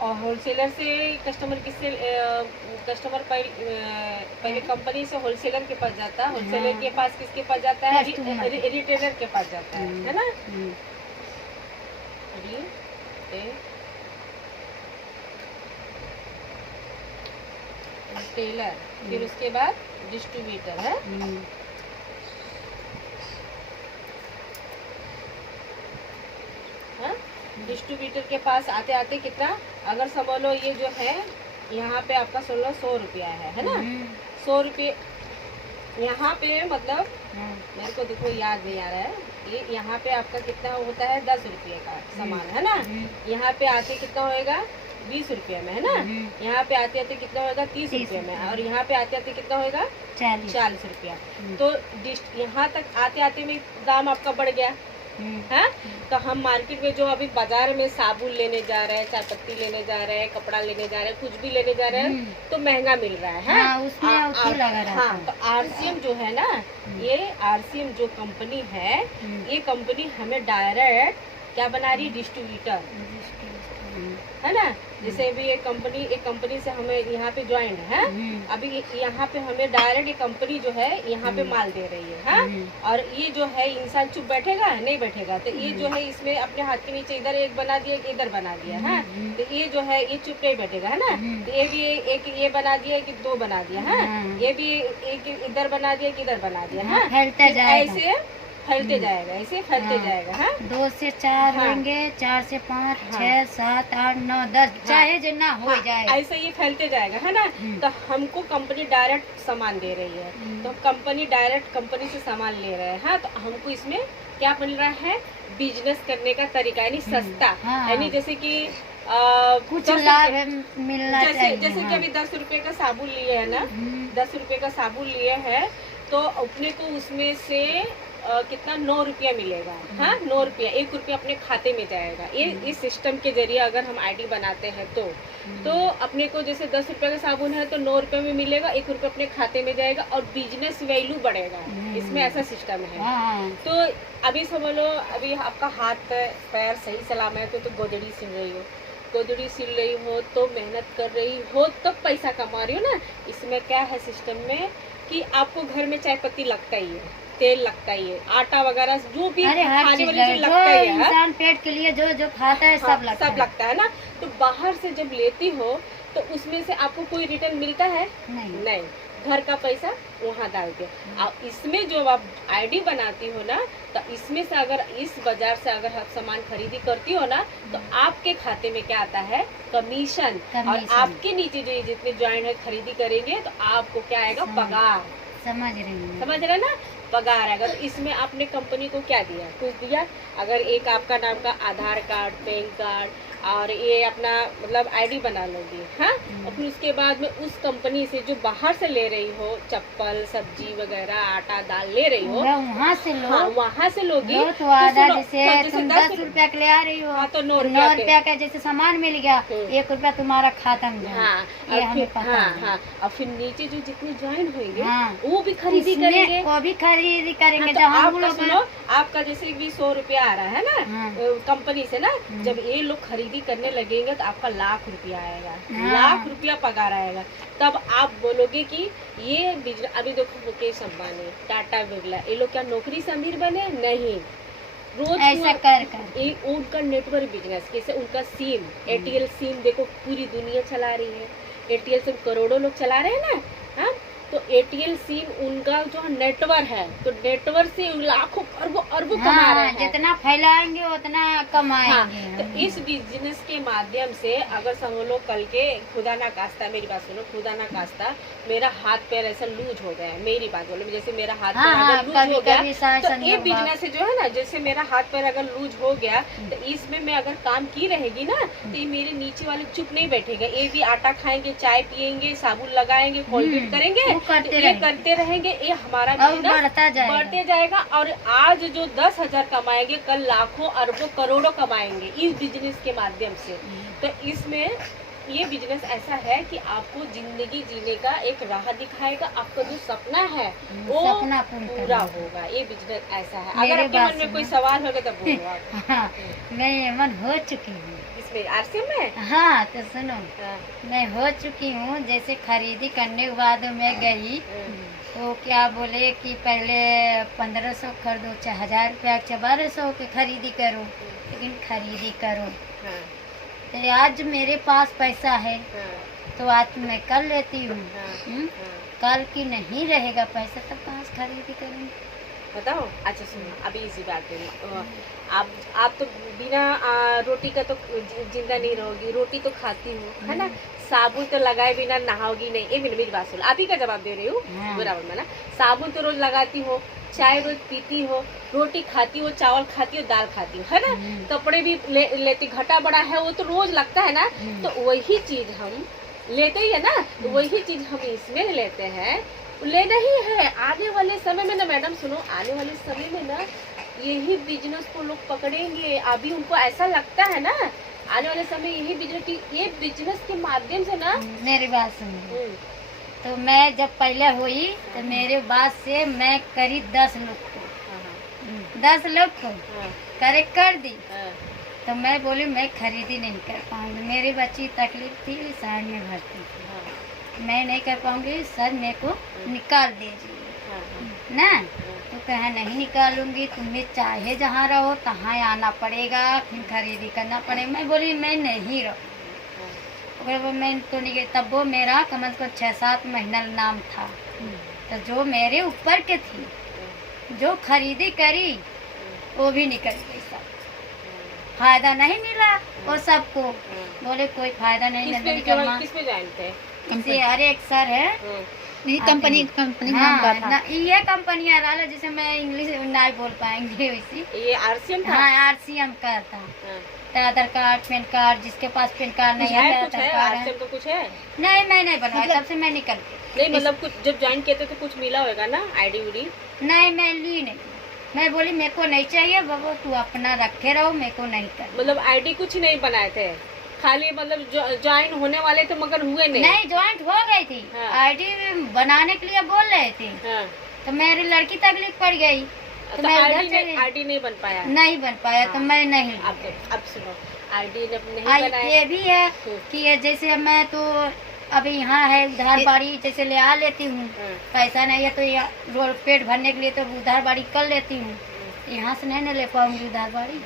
और होलसेलर से कस्टमर किससे कस्टमर पहले कंपनी से होलसेलर के पास जाता है, होलसेलर के पास किसके पास जाता है, रिटेलर के पास जाता है ना। रिटेलर, फिर उसके बाद डिस्ट्रीब्यूटर है। डिस्ट्रीब्यूटर के पास आते आते कितना, अगर समझ लो ये जो है यहाँ पे आपका 100 रुपया है ना। 100 रुपये यहाँ पे मतलब मेरे को देखो याद नहीं आ रहा है, ये यहाँ पे आपका कितना होता है 10 रुपये का सामान है ना। यहाँ पे आते कितना होएगा 20 रुपये में है ना। यहाँ पे आते आते कितना होएगा 30 रुपये में, और यहाँ पे आते आते कितना होएगा 40 रुपया। तो यहाँ तक आते आते में दाम आपका बढ़ गया है। तो हम मार्केट में जो अभी बाजार में साबुन लेने जा रहे हैं, चाय पत्ती लेने जा रहे हैं, कपड़ा लेने जा रहे हैं, कुछ भी लेने जा रहे हैं तो महंगा मिल रहा है। हाँ, तो आरसीएम जो है ना, ये आरसीएम जो कंपनी है, ये कंपनी हमें डायरेक्ट क्या बना रही, डिस्ट्रीब्यूटर है ना। जैसे भी एक कंपनी से हमें यहाँ पे ज्वाइन है, अभी यहाँ पे हमें डायरेक्ट ये कंपनी जो है यहाँ पे माल दे रही है। और ये जो है इंसान चुप बैठेगा नहीं बैठेगा, तो ये जो है इसमें अपने हाथ के नीचे इधर एक बना दिया, इधर बना दिया है, तो ये जो है ये चुप नहीं बैठेगा है ना। तो ये भी एक ये बना दिया कि 2 बना दिया है, ये भी एक इधर बना दिया कि इधर बना दिया है, ऐसे फैलते जाएगा, ऐसे फैलते जाएगा। हाँ, 2 से 4 होंगे, 4 से 5, 6, 7, 8, 9, 10 चाहे जितना हो जाए, ऐसे ये फैलते जाएगा है ना। तो हमको कंपनी डायरेक्ट सामान दे रही है, तो कंपनी डायरेक्ट कंपनी से सामान ले रहे हैं। हाँ, तो हमको इसमें क्या मिल रहा है, बिजनेस करने का तरीका, यानी सस्ता, यानी जैसे कि कुछ लाभ मिलना चाहिए। जैसे कि अभी 10 रुपए का साबुन लिए है ना, 10 रुपए का साबुन लिए है, तो अपने को उसमें से कितना 9 रुपया मिलेगा। हाँ, 9 रुपया, 1 रुपया अपने खाते में जाएगा। ये इस सिस्टम के जरिए अगर हम आईडी बनाते हैं तो अपने को जैसे 10 रुपये का साबुन है तो 9 रुपये में मिलेगा, 1 रुपया अपने खाते में जाएगा और बिजनेस वैल्यू बढ़ेगा। इसमें ऐसा सिस्टम है। तो अभी समझ लो, अभी आपका हाथ पैर सही सलामत है तो गोदड़ी सिल रही हो, गोदड़ी सिल रही हो तो मेहनत कर रही हो तब पैसा कमा रही हो ना। इसमें क्या है सिस्टम में कि आपको घर में चाय पत्ती लगता ही है, तेल लगता ही है, आटा वगैरह जो भी खाने वाली चीज लगता ही है। इंसान पेट के लिए जो खाता है सब लगता है ना। तो बाहर से जब लेती हो तो उसमें से आपको कोई रिटर्न मिलता है नहीं, घर का पैसा वहाँ डाल के। अब इसमें जो आप आईडी बनाती हो ना, तो इसमें से अगर इस बाजार से अगर आप सामान खरीदी करती हो ना, तो आपके खाते में क्या आता है, कमीशन। और आपके नीचे जो जितने ज्वाइन है खरीदी करेंगे तो आपको क्या आएगा, पगार। समझ रहे ना, पगार आएगा। तो इसमें आपने कंपनी को क्या दिया, कुछ दिया। अगर एक आपका नाम का आधार कार्ड, पैन कार्ड और ये अपना मतलब आईडी बना लोगी। हाँ, और फिर उसके बाद में उस कंपनी से जो बाहर से ले रही हो, चप्पल सब्जी वगैरह आटा दाल ले रही हो, वहाँ से लो। हाँ, वहाँ से लोगी तो आधा जैसे तुम 10 रुपया के ले आ रही हो, तो 9 रुपया का जैसे सामान मिल गया, 1 रुपया तुम्हारा खाता में। हाँ, और फिर नीचे जो जितने ज्वाइन होंगे वो भी खरीदी करेंगे, सुनो, आपका जैसे भी 100 रुपया आ रहा है ना कंपनी से ना, जब ये लोग खरीदी करने लगेंगे तो आपका लाख रुपया आएगा, लाख रुपया पगार आएगा। तब आप बोलोगे कि ये बिजनेस। अभी देखो मुकेश अंबानी, टाटा बिरला, ये लोग क्या नौकरी से अमीर बने? नहीं, रोज ऐसा कर उनका नेटवर्क बिजनेस, जैसे उनका सिम, एयरटेल सिम देखो पूरी दुनिया चला रही है, एयरटेल सिम करोड़ों लोग चला रहे हैं ना। हाँ, तो एयरटेल सिम उनका जो नेटवर्क है, तो नेटवर्क से लाखों अरबों कमा रहे हैं। जितना फैलाएंगे उतना कमाएंगे। तो इस बिजनेस के माध्यम से अगर समझ लो कल के खुदा ना खास्ता, मेरी बात सुनो, खुदा ना खास्ता मेरा हाथ पैर ऐसा लूज हो गया है, मेरी बात बोलो, जैसे मेरा हाथ पैर अगर लूज हो गया तो ये बिजनेस जो है ना, जैसे मेरा हाथ पैर अगर लूज हो गया तो इसमें मैं अगर काम की रहेगी ना, तो ये मेरे नीचे वाले चुप नहीं बैठेगा, ये भी आटा खाएंगे, चाय पियेंगे, साबुन लगाएंगे, कोलगेट करेंगे, करते रहेंगे, ये हमारा बिजनेस बढ़ते जाएगा। और आज जो 10,000 कमाएंगे, कल लाखों अरबों करोड़ों कमाएंगे इस बिजनेस के माध्यम से। तो इसमें ये बिजनेस ऐसा है कि आपको जिंदगी जीने का एक राह दिखाएगा, आपका जो सपना है वो सपना पूरा होगा। ये बिजनेस ऐसा है। मेरे अगर आपके बात मन में सुनो। कोई सवाल होगा तब बोलो आप। हाँ, मैं एमन हो चुकी हूँ। इसमें आरसीएम में हाँ तो सुनो, हाँ, मैं हो चुकी हूँ। जैसे खरीदी करने के बाद मैं गई तो क्या बोले कि पहले 1500 खरीदो, चाहे 1000 रुपया, चाहे 1200 की खरीदी करो, लेकिन खरीदी करो। हाँ, तो आज मेरे पास पैसा है हाँ, तो आज मैं कर लेती हूँ। हाँ, हम्म? हाँ। कल की नहीं रहेगा पैसा तब कहाँ से खरीदी करूँगी। बताओ। अच्छा सुनो, अभी इसी बात पे आप तो बिना रोटी का तो जिंदा नहीं रहोगी। रोटी तो खाती हो, है ना। साबुन तो लगाए बिना नहाओगी नहीं। एक मिनट मेरी बात सुनो, आप ही का जवाब दे रही हूँ। हाँ। बराबर में ना। साबुन तो रोज लगाती हो, चाय रोज पीती हो, रोटी खाती हो, चावल खाती हो, दाल खाती हो, है ना। कपड़े भी लेती, घटा बड़ा है वो तो रोज लगता है ना। तो वही चीज हम लेते ही है ना, तो वही चीज हम इसमें लेते हैं, लेना ही है। आने वाले समय में ना मैडम सुनो, आने वाले समय में ना यही बिजनेस को लोग पकड़ेंगे। अभी उनको ऐसा लगता है ना, आने वाले समय यही बिजनेस, ये बिजनेस के माध्यम से ना। मेरी बात सुनो, तो मैं जब पहले हुई तो मेरे बाद से मैं करीब 10 लोग को 10 लोग को करे कर दी। तो मैं बोली मैं खरीदी नहीं कर पाऊंगी, मेरी बच्ची तकलीफ थी, साइड में भरती थी, मैं नहीं कर पाऊंगी, सर मेरे को निकाल दीजिए ना। तो कहा नहीं निकालूंगी, तुम्हें चाहे जहाँ रहो तहाँ आना पड़ेगा, फिर खरीदी करना पड़ेगा। मैं बोली मैं नहीं रहूँ। मैं तो नहीं गई। तब वो मेरा कम से कम 6-7 महीना नाम था। तो जो मेरे ऊपर के थी, जो खरीदी करी वो भी निकल गई, सब फायदा नहीं मिला। और सबको बोले कोई फायदा नहीं मिला। किसमें जानते इसे अरे एक सर है, कंपनी नाम का था। ये कंपनी है, जिसे मैं इंग्लिश नहीं बोल पाएंगे वैसी। ये आरसीएम था। हाँ आरसीएम का था। तो आधार कार्ड, पैन कार्ड, जिसके पास पैन कार्ड नहीं है, आधार कार्ड आरसीएम का कुछ है। नहीं मैं नहीं बनवाया, तब से मैं निकल गई। नहीं मतलब कुछ जब ज्वाइन किए थे तो कुछ मिला होगा ना, आईडी उडी। नहीं मैं ली नहीं, मैं बोली मेरे को नहीं चाहिए बाबू, तू अपना रखे रहो, मेरे को नहीं कर। मतलब आईडी कुछ नहीं बनाए थे, खाली मतलब ज्वाइन होने वाले थे मगर हुए नहीं। नहीं ज्वाइंट हो गई थी। हाँ। आईडी बनाने के लिए बोल रहे थे। हाँ। तो मेरी लड़की तकलीफ पड़ गई, तो मैं उधर चली। आईडी नहीं बन पाया। नहीं बन पाया। हाँ। तो मैं नहीं। अब सुनो, आईडी नहीं बनाया। ये भी है कि ये जैसे मैं तो अभी यहाँ है उधार बाड़ी, जैसे ले आ लेती हूँ, पैसा नहीं है तो रोड पेट भरने के लिए तो उधार बाड़ी कर लेती हूँ, यहाँ से नहीं ले पाऊंगी उधार बाड़ी।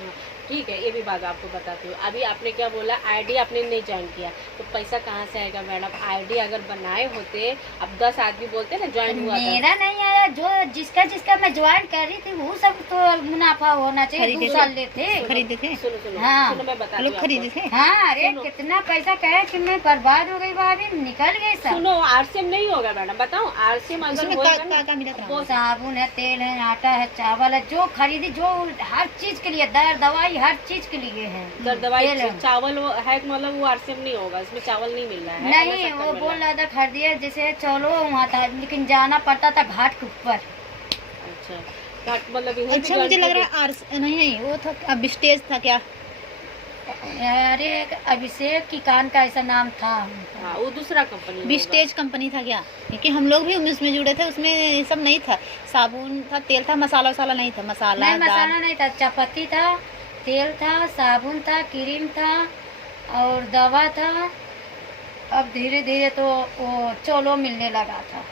ठीक है, ये भी बात आपको बताती हूँ। अभी आपने क्या बोला, आईडी आपने नहीं ज्वाइन किया तो पैसा कहाँ से आएगा मैडम। आईडी अगर बनाए होते, अब 10 आदमी बोलते ना ज्वाइन हुआ था। मेरा नहीं आया, जो जिसका मैं ज्वाइन कर रही थी वो सब तो मुनाफा होना चाहिए। 2 साल लेते खरीदे थे। सुनो हाँ। सुनो मैं बता लोग खरीदे थे। हाँ अरे कितना पैसा कहे कि मैं बर्बाद हो गई, भाभी निकल गई सब। सुनो, आरसीएम नहीं होगा मैडम, बताओ आरसीएम अगर होगा ना, वो साबुन है, तेल है, आटा है, चावल है, जो खरीदी, जो हर चीज के लिए, दवाई हर चीज के लिए है। दवाई चावल वो है, मतलब वो आरसीएम नहीं होगा, इसमें चावल नहीं मिल रहा है। नहीं वो बोल रहा था खरीदिए, जैसे चलो वहाँ था, लेकिन जाना पड़ता था घाट के ऊपर। अच्छा घाट मतलब। अच्छा मुझे लग रहा है नहीं वो था, अब स्टेज था क्या। अरे अभिषेक की कान का ऐसा नाम था। हाँ वो दूसरा कंपनी, विस्टेज कंपनी था क्या, क्योंकि हम लोग भी उसमें जुड़े थे, उसमें ये सब नहीं था। साबुन था, तेल था, मसाला वसाला नहीं था। मसाला नहीं मसाला नहीं था, चपाती था, तेल था, साबुन था, क्रीम था और दवा था। अब धीरे धीरे तो वो चोलो मिलने लगा था,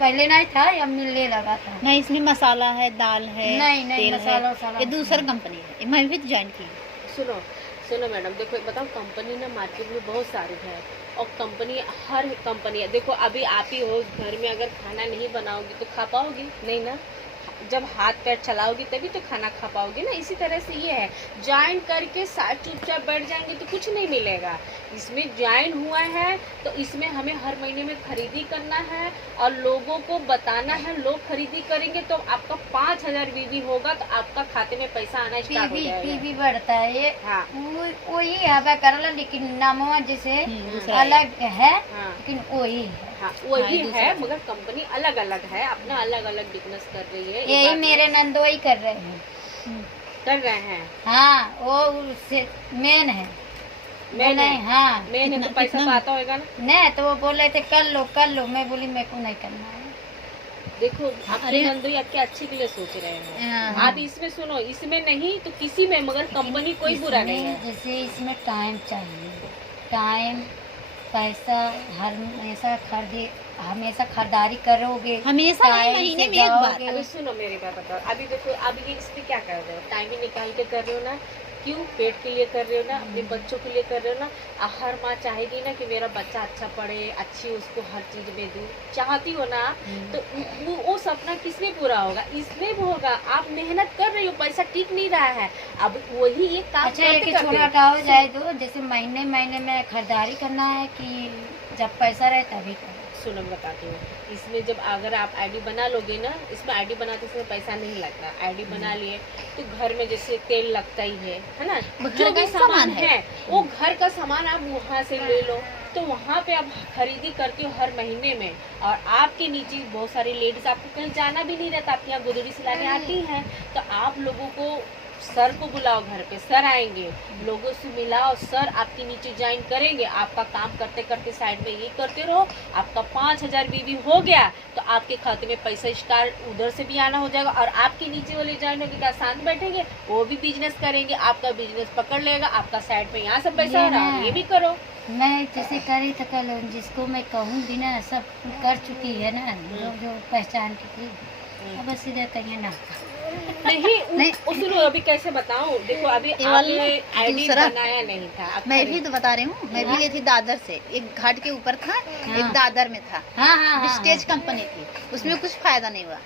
पहले नहीं था, अब मिलने लगा था। नहीं इसमें मसाला है, दाल है, नहीं तेल मसाला है। वसाला ये दूसरा कंपनी है, मैं भी ज्वाइन की। सुनो सुनो मैडम, देखो बताओ, कंपनी ना मार्केट में बहुत सारी है और कंपनी, हर कंपनी है। देखो अभी आप ही हो घर में, अगर खाना नहीं बनाओगी तो खा पाओगी नहीं ना। जब हाथ पैर चलाओगी तभी तो खाना खा पाओगी ना। इसी तरह से ये है, ज्वाइन करके साथ चुपचाप बैठ जाएंगे तो कुछ नहीं मिलेगा। इसमें ज्वाइन हुआ है तो इसमें हमें हर महीने में खरीदी करना है और लोगों को बताना है। लोग खरीदी करेंगे तो आपका 5000 बीबी होगा तो आपका खाते में पैसा आना स्टार्ट हो जाएगा। पीवी बढ़ता है। हाँ वही हवा करला, लेकिन नामवा जैसे अलग है, लेकिन वही है। हाँ वही है, मगर कंपनी अलग अलग है, अपना अलग अलग बिजनेस कर रही है। यही मेरे नंदोई कर रहे हैं। कर रहे हैं। हाँ वो उससे मेन है। बोले हाँ मैंने तो पैसा तो आता होगा ना। नहीं, तो वो बोले थे कर लो, मैं बोली मेरे को नहीं करना है। देखो आपके नंदोई आपके अच्छे के लिए सोच रहे हैं। आप इसमें सुनो, इसमें नहीं तो किसी में, मगर कंपनी कोई बुरा नहीं है। जैसे इसमें टाइम चाहिए, टाइम पैसा हमेशा खरीदारी करोगे, हमेशा नहीं, टाइम महीने से में एक बार। जाओगे। अभी सुनो मेरी बात बताओ, अभी देखो अभी ये इसमें क्या कर रहे हो, टाइम ही निकाल के कर रहे हो ना, क्यों? पेट के लिए कर रहे हो ना, अपने बच्चों के लिए कर रहे हो ना। हर माँ चाहेगी ना कि मेरा बच्चा अच्छा पढ़े, अच्छी उसको हर चीज में दूँ, चाहती हो ना। तो वो सपना किसमें पूरा होगा? इसमें भी होगा। आप मेहनत कर रही हो, पैसा टिक नहीं रहा है, अब वही एक काम अच्छा, एक छोटा हटाओ जाए दो, जैसे महीने में खरीदारी करना है कि जब पैसा रहे तभी करो। सुनो मैं बताती हूँ, इसमें जब अगर आप आईडी बना लोगे ना, इसमें आईडी बनाते समय पैसा नहीं लगता। आईडी बना लिए तो घर में जैसे तेल लगता ही है ना, जो भी सामान है वो घर का सामान आप वहाँ से ले लो, तो वहाँ पे आप खरीदी करते हो हर महीने में। और आपके नीचे बहुत सारी लेडीज, आपको कहीं जाना भी नहीं रहता, आपके यहाँ गुदड़ी सिलाने आती हैं, तो आप लोगों को सर को बुलाओ घर पे, सर आएंगे, लोगों से मिलाओ, सर आपके नीचे ज्वाइन करेंगे। आपका काम करते करते साइड में ये करते रहो, आपका 5000 बीवी हो गया तो आपके खाते में पैसा स्टार्ट उधर से भी आना हो जाएगा। और आपके नीचे वाले ज्वाइन होकर क्या शांत बैठेंगे, वो भी बिजनेस करेंगे, आपका बिजनेस पकड़ लेगा, आपका साइड में यहाँ सब पैसा आ रहा है, ये भी करो। मैं जैसे करी तो कल जिसको मैं कहूँगी ना, सब कर चुकी है ना, लोग जो पहचान की थी, अब बस इधर कहीं ना नहीं सुनो, अभी कैसे बताऊं, देखो अभी आपने आईडी बनाया नहीं था। मैं भी तो बता रही हूँ, मैं भी ली थी दादर से, एक घाट के ऊपर था, एक दादर में था, विस्टेज कंपनी थी, उसमें कुछ फायदा नहीं हुआ,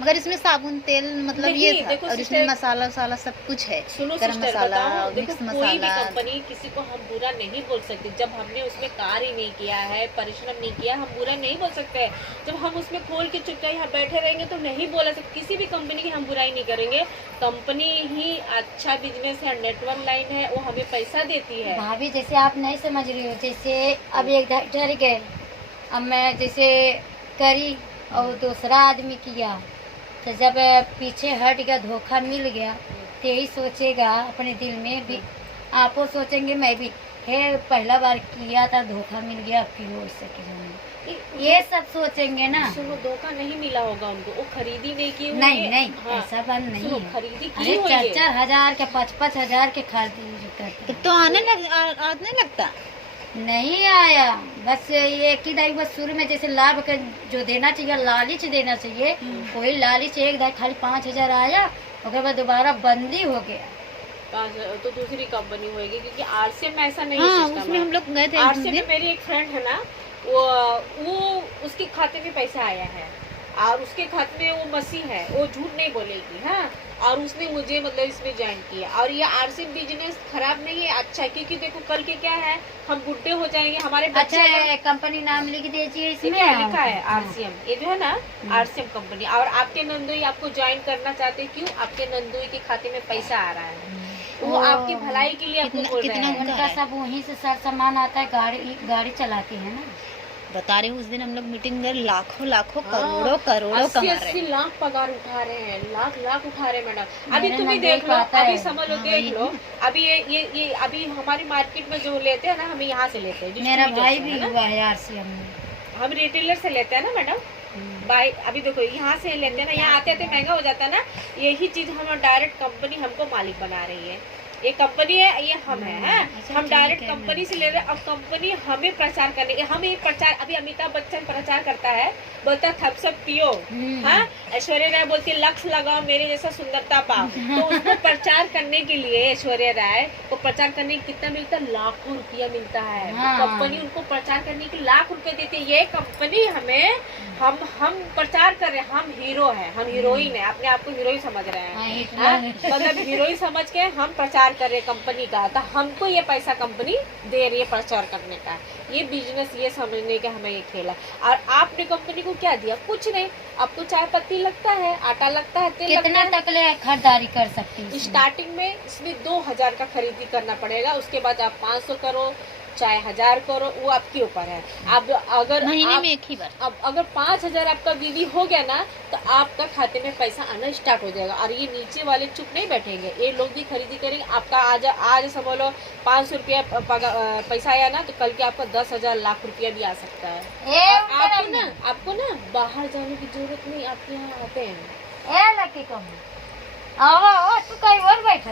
मगर इसमें साबुन तेल मतलब ये था, और इसमें मसाला वसाला सब कुछ है, गरम मसाला, मिक्स मसाला। कोई भी कंपनी, किसी को हम बुरा नहीं बोल सकते, जब हमने उसमें कार्य नहीं किया है, परिश्रम नहीं किया, हम बुरा नहीं बोल सकते। जब हम उसमें खोल के चुपचाप यहाँ बैठे रहेंगे तो नहीं बोला सकते, किसी भी कंपनी की हम बुराई नहीं करेंगे। कंपनी ही अच्छा बिजनेस है, नेटवर्क लाइन है, वो हमें पैसा देती है। भाभी जैसे आप नहीं समझ रही हो, जैसे अब एक डर गए, अब मैं जैसे करी और दूसरा आदमी किया, तो जब पीछे हट गया, धोखा मिल गया, तो यही सोचेगा अपने दिल में भी, आप वो सोचेंगे मैं भी है पहला बार किया था, धोखा मिल गया, फिर हो सके, ये सब सोचेंगे ना। सुनो, धोखा नहीं मिला होगा उनको, वो खरीदी नहीं की, नहीं ऐसा बात नहीं है, खरीदी की अरे 4-4 हजार के 5-5 हजार के खरीदी करते तो आने लगता नहीं आया, बस ये कि दाई बस शुरू में जैसे लाभ का जो देना चाहिए, लालच देना चाहिए, वही लालच एक दाई खाली 5000 आया, उसके बाद दोबारा बंदी हो गया। तो दूसरी कंपनी होगी, क्योंकि आरसीएम में ऐसा नहीं हाँ, है। उसमें हम लोग गए थे, आरसीएम में मेरी एक फ्रेंड है ना, वो उसके खाते में पैसा आया है, और उसके खाते में वो मसीह है, वो झूठ नहीं बोलेगी। हाँ, और उसने मुझे मतलब इसमें ज्वाइन किया। और ये आरसीएम बिजनेस खराब नहीं है, अच्छा है, क्योंकि देखो कल के क्या है, हम बुढ़े हो जाएंगे, हमारे बच्चे। अच्छा, कंपनी नाम लिख दीजिए, इसमें लिखा है आरसीएम, ये जो है ना आरसीएम कंपनी। और आपके नंदोई आपको ज्वाइन करना चाहते, क्यों? आपके नंदोई के खाते में पैसा आ रहा है, वो आपकी भलाई के लिए आपको बोल रहे हैं। उनका सब वहीं से सर सामान आता है, गाड़ी चलाती है ना। बता रही हूँ, उस दिन हम लोग मीटिंग कर लाखों करोड़ों कमा रहे हैं, 80 लाख पगार उठा रहे हैं, लाख उठा रहे हैं मैडम। अभी तुम ही देख लो, अभी समझ लो, देख लो, अभी ये अभी हमारी मार्केट में जो लेते हैं ना, हम यहाँ से लेते हैं, मेरा भाई भी हुआ है आरसीएम में, हम रिटेलर से लेते हैं ना मैडम। भाई अभी देखो यहाँ से लेते हैं ना, यहाँ आते आते महंगा हो जाता है ना, यही चीज हम डायरेक्ट कंपनी हमको मालिक बना रही है, ये कंपनी है, ये हम है, हम डायरेक्ट कंपनी से ले रहे हैं। अब कंपनी हमें प्रचार करने, हम ये प्रचार, अभी अमिताभ बच्चन प्रचार करता है, बोलता है थम्स अप पियो, हाँ, ऐश्वर्या राय बोलती है लक्स लगाओ मेरे जैसा सुंदरता पाओ। तो उसको प्रचार करने के लिए ऐश्वर्या राय को प्रचार करने की कितना मिलता है? लाखों रुपया मिलता है। कंपनी उनको प्रचार करने के लाख रुपए देती है। ये कंपनी हमें, हम प्रचार कर रहे हैं, हम हीरो हैं, हम हीरोइन है, अपने आप को हीरोइन समझ रहे हैं, मतलब हीरोइन समझ के हम प्रचार कर रहे कंपनी का, तो हमको ये पैसा कंपनी दे रही है प्रचार करने का। ये बिजनेस, ये समझने का हमें ये खेला। और आपने कंपनी को क्या दिया? कुछ नहीं, आपको चाय पत्ती लगता है, आटा लगता है, तेल कितना तक खरीदारी कर सकती है? स्टार्टिंग में इसमें 2000 का खरीदी करना पड़ेगा, उसके बाद आप 500 करो, चाहे 1000 करो, वो आपके ऊपर है। अब अगर महीने में एक ही बार, अब अगर 5000 आपका दीदी हो गया ना, तो आपका खाते में पैसा आना स्टार्ट हो जाएगा। और ये नीचे वाले चुप नहीं बैठेंगे, ये लोग भी खरीदी करेंगे। आपका आज समझ लो 500 रुपया पैसा आया ना, तो कल के आपका 10,000 लाख रुपया भी आ सकता है। आपको ना बाहर जाने की जरूरत नहीं, आपके यहाँ आते हैं। तू कहीं और बैठा